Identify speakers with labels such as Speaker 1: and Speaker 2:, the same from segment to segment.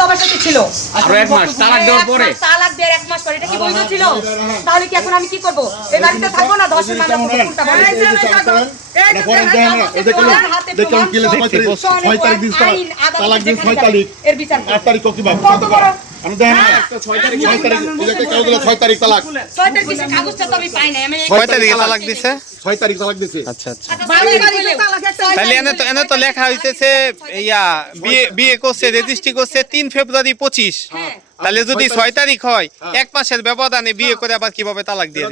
Speaker 1: পর্যন্ত আমার সাথে ছিল আরো এক মাস তালাক দেওয়ার পরে তালাক দেওয়ার এক মাস পরে এটা কি বৈধ ছিল তাহলে কি এখন আমি কি করব এই বাড়িতে থাকবো না দশের মামলা করব উল্টা
Speaker 2: বলে ছয় তারিখ তালাক দিছে
Speaker 3: আচ্ছা আচ্ছা তাহলে এনে তো এনে তো লেখা ইয়া বিয়ে করছে রেজিস্ট্রি করছে তিন ফেব্রুয়ারি পঁচিশ হ্যাঁ। তাহলে যদি ছয় তারিখ হয় হ্যাঁ। এক মাসের ব্যবধানে বিয়ে করে আবার কিভাবে তালাক দিয়ে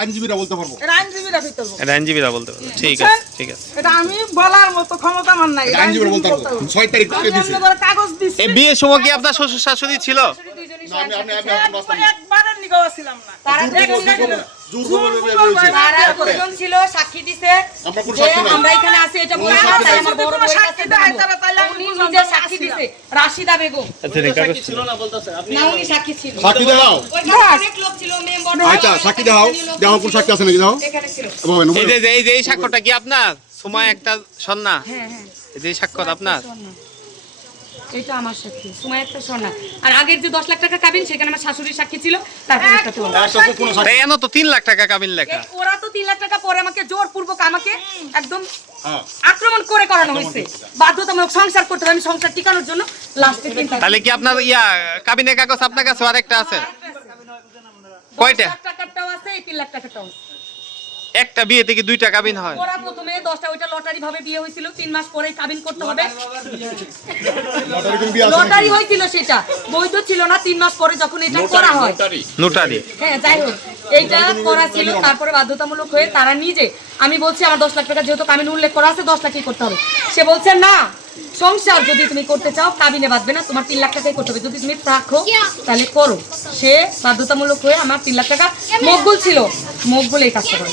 Speaker 2: আইনজীবীরা বলতে পারবো
Speaker 3: ঠিক আছে ঠিক আছে
Speaker 1: আমি বলার মতো ক্ষমতা আমার নাই আইনজীবীরা বলতে পারবো ছয় তারিখ বিয়ের সময় কি আপনার শ্বশুর শাশুড়ি ছিল ছিল সাক্ষী দাও
Speaker 2: আচ্ছা, আচ্ছা সাক্ষী আছে নাকি দাও
Speaker 3: এই সাক্ষরটা কি আপনার সময় একটা সন্না
Speaker 1: হ্যাঁ, হ্যাঁ।
Speaker 3: এই সাক্ষর আপনার
Speaker 1: এই তো আমার সোনা আর আগের যে লাখ টাকা কাবিন সেখানে আমার শাশুড়ির সাক্ষী ছিল হ্যাঁ,
Speaker 3: তো লাখ টাকা কাবিন লেখা
Speaker 1: ওরা তো লাখ টাকা পরে আমাকে জোরপূর্বক আমাকে একদম হ্যাঁ। আক্রমণ করে করানো হয়েছে বাধ্যতামূলক সংসার করতে হবে আমি সংসার টিকানোর জন্য লাস্টে
Speaker 3: তাহলে কি আপনার ইয়া কাবিনের কাগজ আপনার কাছে আরেকটা আছে
Speaker 1: কয়টা টাকাটাও আছে লাখ টাকাটাও আছে
Speaker 3: একটা বিয়ে থেকে দুইটা কাবিন হয়
Speaker 1: ওরা প্রথমে 10টা ওইটা লটারি ভাবে বিয়ে 3 মাস পরেই কাবিন করতে হবে লটারি সেটা বৈধ ছিল না 3 মাস পরে যখন এটা করা হয় নোটারি হ্যাঁ যাই হোক এইটা করা ছিল তারপরে বাধ্যতামূলক হয়ে তারা নিজে আমি বলছি আমার 10 লাখ টাকা যেহেতু কাবিন উল্লেখ করা আছে 10 লাখই করতে হবে সে বলছে না সংসার যদি তুমি করতে চাও কাবিনে বাঁধবে না তোমার তিন লাখ টাকাই করতে হবে যদি তুমি রাখো তাহলে করো সে বাধ্যতামূলক হয়ে আমার তিন লাখ টাকা মকবুল ছিল মকবুল এই কাজটা করে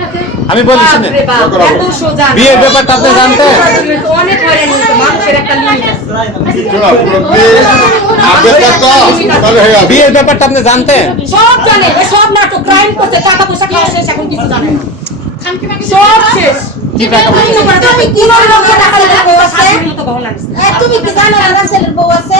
Speaker 1: আমি বলি শুনে
Speaker 3: বিয়ের ব্যাপারটা আপনি জানতে বিয়ের ব্যাপারটা আপনি জানতেন
Speaker 1: সব জানে সব নাটক ক্রাইম করছে টাকা পয়সা খাওয়া শেষ এখন কিছু জানে সব শেষ তুমি কি জানো আছে